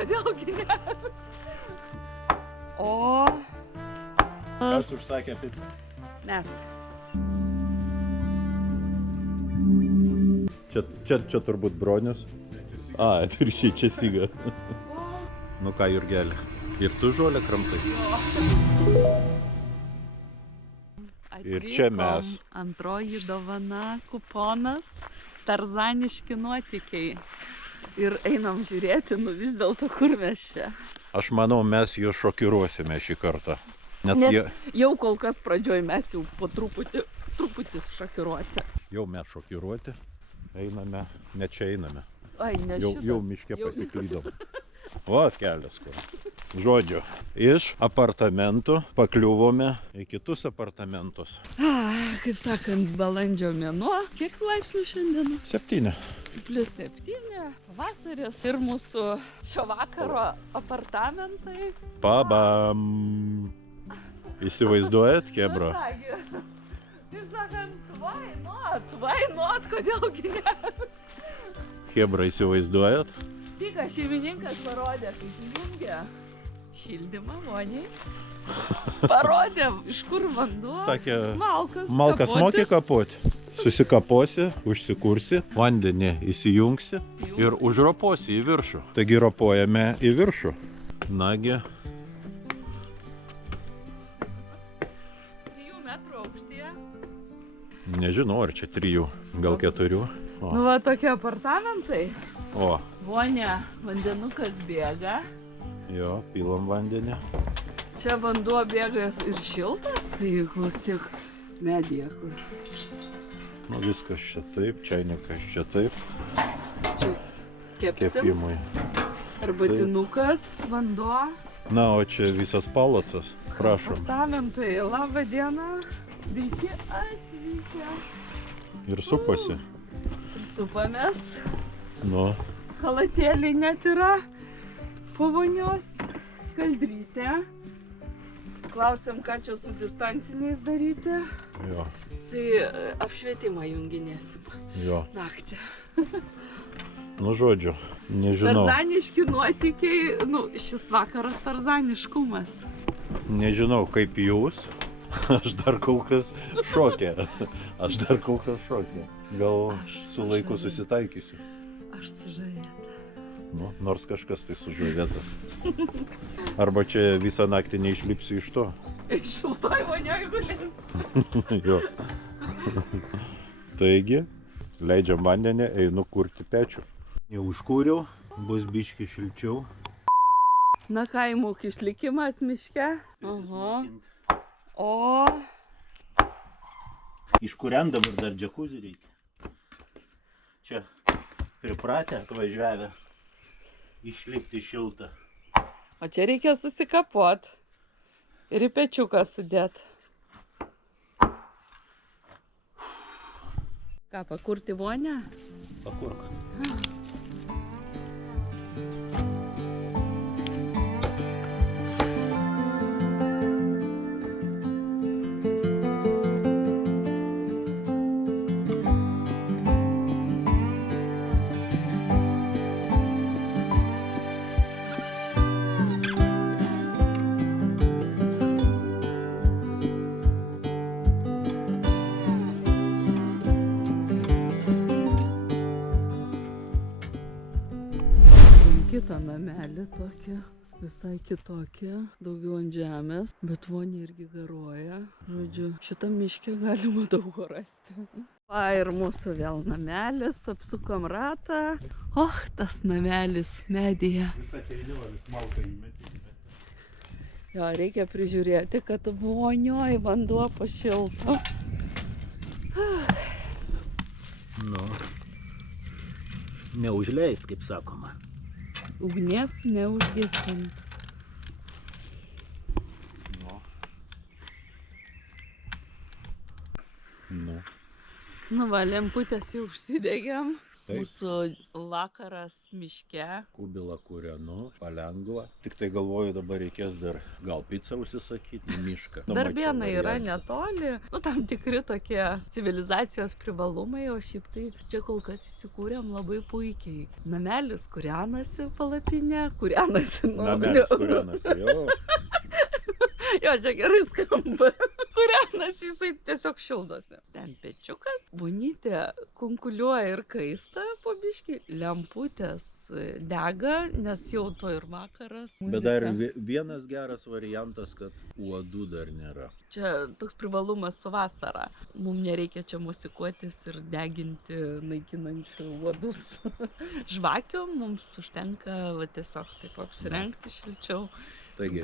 kodėlgi ne? O. Kas užsakė picą? Mes. Čia turbūt bronius. Atvirkščiai, čia Siga. Nu ką, Jurgelė, ir tu žolę kramtai? Ir čia mes. Antroji dovana, kuponas, tarzaniški nuotykiai. Ir einam žiūrėti, nu vis dėlto kur mes čia. Aš manau, mes juos šokiruosime šį kartą. Nes jau kol kas pradžioj mes jau po truputį šokiruoti. Jau mes šokiruoti. Einame, ne čia einame. Ai, ne šitas. Jau miške pasiklydom. O, kelias kur. Žodžiu, iš apartamentų pakliuvome į kitus apartamentus. Kaip sakant, balandžio mėnuo. Kiek laipsnių šiandien? 7. +7. Vasaris ir mūsų šio vakaro apartamentai. Pabam. Įsivaizduojat, kebra? Taip sakant, why not, kodėlgi ne? Kebra, įsivaizduojat? Tik šeimininkas parodė, kaip įjungia šildymą voniai. Parodė, iš kur vanduo. Sakė, malkas moki kapoti. Susikaposi, užsikursi, vandenį įsijungsi ir užroposi į viršų. Taigi ropojame į viršų. Nagi. 3 metrų aukštyje. Nežinau, ar čia 3, gal 4. Nu va, tokie apartamentai. O. Vonia, vandenukas bėga. Jo, pilam vandenį. Čia vanduo bėga ir šiltas, tai klausyk, medija kur. Nu viskas čia taip, čainikas čia taip. Čia kepsim. Kepimui. Arbatinukas, vanduo. Na, o čia visas palacas. Prašom. Apartamentai, laba diena. Sveiki atvykę. Ir supasi. Ir supamės. Nu. Kalatėliai net yra po vonios. Kaldrytė. Klausiam, ką čia su distanciniais daryti. Jo. Tai apšvietimą junginėsim. Jo. Naktį. Nu, žodžiu, nežinau. Tarzaniški nuotykiai, nu, šis vakaras tarzaniškumas. Nežinau, kaip jūs. Aš dar kol kas šokė. Gal su laiku susitaikysiu. Aš sužavėta. Nu, nors kažkas tai sužavėtas. Arba čia visą naktį neišlipsiu iš to. Šiltoj vonioj gulės. Jo. Taigi, leidžiam vandenį, einu kurti pečių. Jau užkūriau, bus biški šilčiau. Na, kaimų išlikimas miške. Aha. O. Iškuriant dabar dar džakuzį reikia. Čia pripratę atvažiavę. Išlipti šiltą. O čia reikia susikapot. Ir į pečiuką sudėt. Ką, pakurti vonę? Pakurk. Kitą namelį tokią, visai kitokią, daugiau ant žemės, bet vonia irgi garuoja. Žodžiu, šitą miškę galima daug ko rasti. Va ir mūsų vėl namelis, apsukom ratą. Och, tas namelis medyje. Jo, reikia prižiūrėti, kad vonioj vanduo pašiltų. Nu, neužleist, kaip sakoma. Ugnies neužgesint. Nu. Nu va, lemputės jau užsidegėm. Taip. Mūsų vakaras miške. Kubilą kūrenu, palengva. Tik tai galvoju, dabar reikės dar gal pizzą užsisakyti į mišką. Darbėnai yra netoli. Nu, tam tikri tokie civilizacijos privalumai, o šiaip tai čia kol kas įsikūrėm labai puikiai. Namelis kūrenasi palapinė, kūrenasi. Namelis kūrenasi, jo. Jo, čia gerai skamba. Kūrenasi, jisai tiesiog šildosi. Ten pečiukas, bunytė kunkuliuoja ir kaista po biškį, lemputės dega, nes jau to ir vakaras. Bet dar vienas geras variantas, kad uodų dar nėra. Čia toks privalumas su vasara. Mums nereikia čia musikuotis ir deginti naikinančių uodus žvakių, mums užtenka tiesiog taip apsirengti šilčiau. Taigi,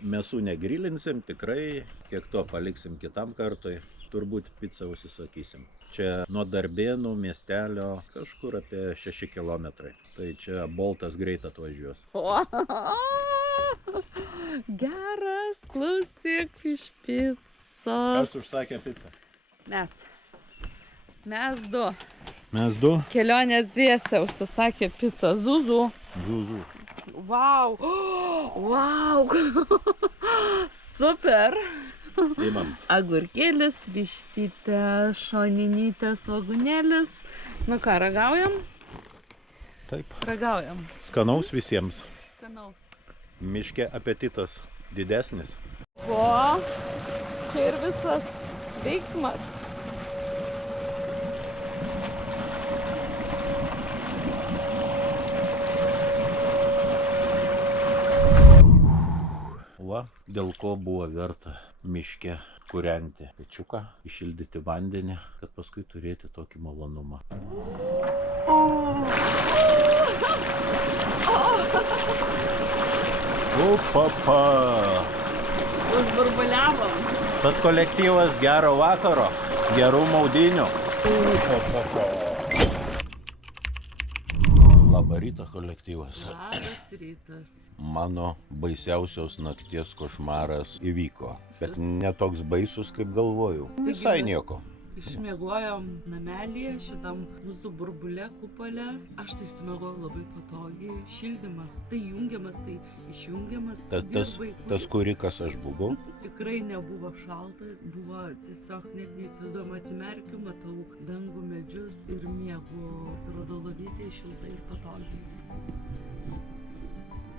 mesų negrilinsim, tikrai, kiek to paliksim kitam kartui, turbūt pizzą užsisakysim. Čia nuo Darbėnų miestelio kažkur apie 6 kilometrai. Tai čia Boltas greit atvažiuos. Geras, klausyk iš pizzos. Kas užsakė pizzą? Mes du. Mes du? Kelionės dviese užsisakė pizzą. Zuzu. Zuzu. Vau. Vau. Super. Imam. Agurkėlis, vištytė, šoninytė, svogūnėlis. Nu ką, ragaujam? Taip. Ragaujam. Skanaus visiems. Skanaus. Miške apetitas didesnis. O, čia ir visas veiksmas. Va, dėl ko buvo verta miške kūrenti pečiuką, įšildyti vandenį, kad paskui turėti tokį malonumą. Papa. Užburbuliavom. Tad kolektyvas gero vakaro, gerų maudynių. Labą rytą, kolektyvas. Labas rytas. Mano baisiausios nakties košmaras įvyko, bet ne toks baisus, kaip galvojau. Visai nieko. Išmiegojom namelyje, šitam mūsų burbulė kupolė. Aš tai išsimiegojau labai patogiai. Šildymas tai jungiamas, tai išjungiamas. Tas kurikas aš buvau. Tikrai nebuvo šalta, buvo tiesiog net neįsivaizduojama, atsimerkiu, matau dangų, medžius ir miegu. Pasirodo lovytė šiltai ir patogiai.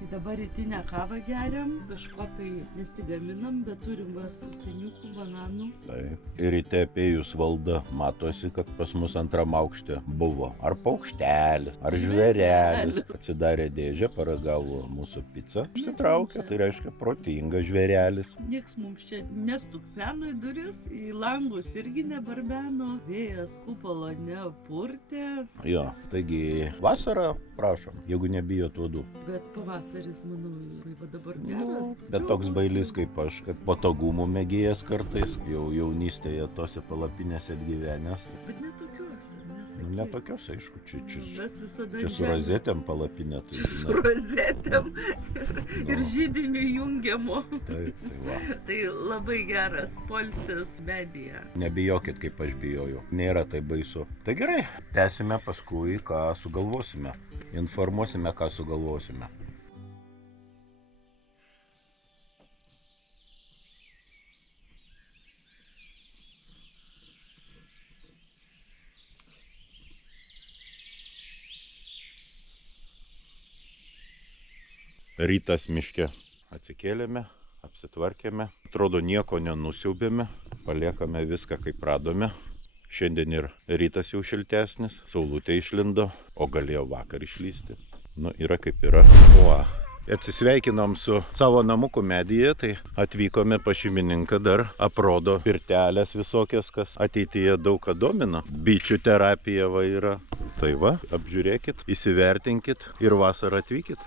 Tai dabar rytinę kavą geriam, kažko tai nesigaminam, bet turim va sausainiukų, bananų. Taip. Ir ryte apėjus valdą matosi, kad pas mus antram aukšte buvo ar paukštelis, ar žvėrelis. Atsidarė dėžę, paragavo mūsų pizzą. Išsitraukė, tai reiškia protingas žvėrelis. Nieks mums čia nestukseno į duris, į langus irgi nebarbeno, vėjas kupolo nepurtė. Jo, taigi vasarą prašom, jeigu nebijot uodų. Bet pavasaris, manau, va dabar geras. Bet toks bailis kaip aš, kad patogumų mėgėjas kartais, jau jaunystėje tose palapinėse atgyvenęs. Bet netokiuose, nesakyk. Nu, netokios, aišku, čia Čia su rozetėm palapinė. Tai, su rozetėm ir židiniu jungiamu. Taip, tai va. Tai labai geras poilsis medyje. Nebijokit, kaip aš bijojau. Nėra tai baisu. Tai gerai, tęsime paskui, ką sugalvosime. Informuosime, ką sugalvosime. Rytas miške. Atsikėlėme, apsitvarkėme. Atrodo, nieko nenusiaubėme. Paliekame viską, kaip radome. Šiandien ir rytas jau šiltesnis. Saulutė išlindo, o galėjo vakar išlysti. Nu, yra kaip yra. Atsisveikinom su savo namukų medyje, tai atvykome pas šeimininką, dar aprodo pirtelės visokias, kas ateityje daug ką domina. Bičių terapija va yra. Tai va, apžiūrėkit, įsivertinkit ir vasarą atvykit.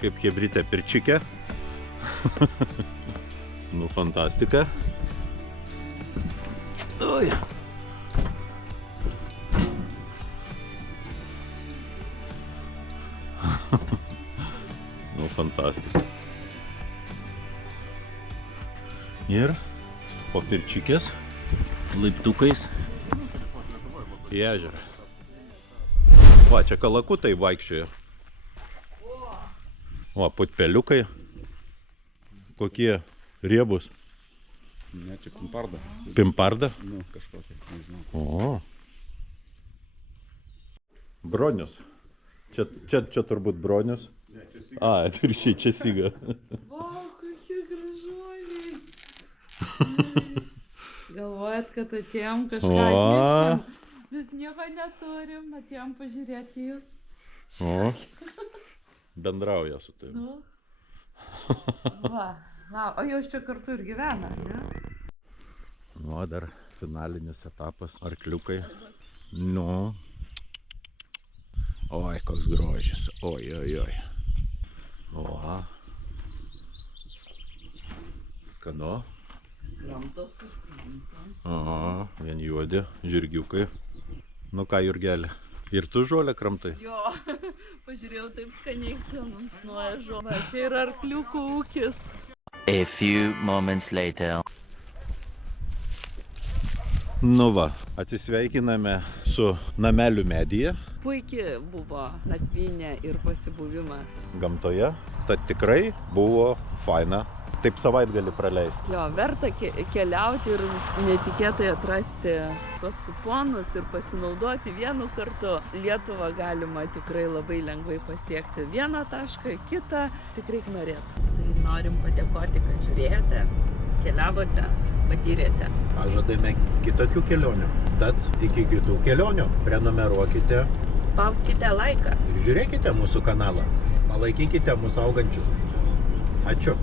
Kaip chebrytė pirčikė. Nu, fantastika. Oi. Nu, fantastika. Ir po pirčikės laiptukais į ežerą. Va, čia kalakutai vaikščioja. Va, putpeliukai. Kokie riebus. Ne, čia pimparda. Pimparda? Nu, kažkokia, nežinau. O. Bronius. Čia turbūt bronius. A, atvirkščiai, čia siga. Vau, kokie gražuoliai. Galvojat, kad atėjom kažką atnešėm. Mes nieko neturim, atėjom pažiūrėti jūs. O. Bendrauja su tavimi. Nu. Va, o jūs čia kartu ir gyvena, ne? Nu, dar finalinis etapas. Arkliukai. Nu. Oi, koks grožis. Oi, oi, oi. O. Skanu. Kramtos su kramtom. Aha, vien juodi, žirgiukai. Nu ką, Jurgelė, ir tu žolę kramtai? Jo, pažiūrėjau taip skaniai, mums nuoja žolę. Čia yra arkliukų ūkis. A few moments later. Nu va, atsisveikiname su namelių medyje Puikiai buvo nakvynė ir pasibuvimas. gamtoje. Tad tikrai buvo faina taip savaitgalį praleisti. Jo, verta keliauti ir netikėtai atrasti tos kuponus ir pasinaudoti vienu kartu. Lietuvą galima tikrai labai lengvai pasiekti vieną tašką, kitą, tik reikia norėti. Tai norim padėkoti, kad žiūrėjote, keliavote, patyrėte. Pažadame kitokių kelionių. Tad iki kitų kelionių prenumeruokite Spauskite laiką. ir žiūrėkite mūsų kanalą. Palaikykite mūsų augančius. Ačiū.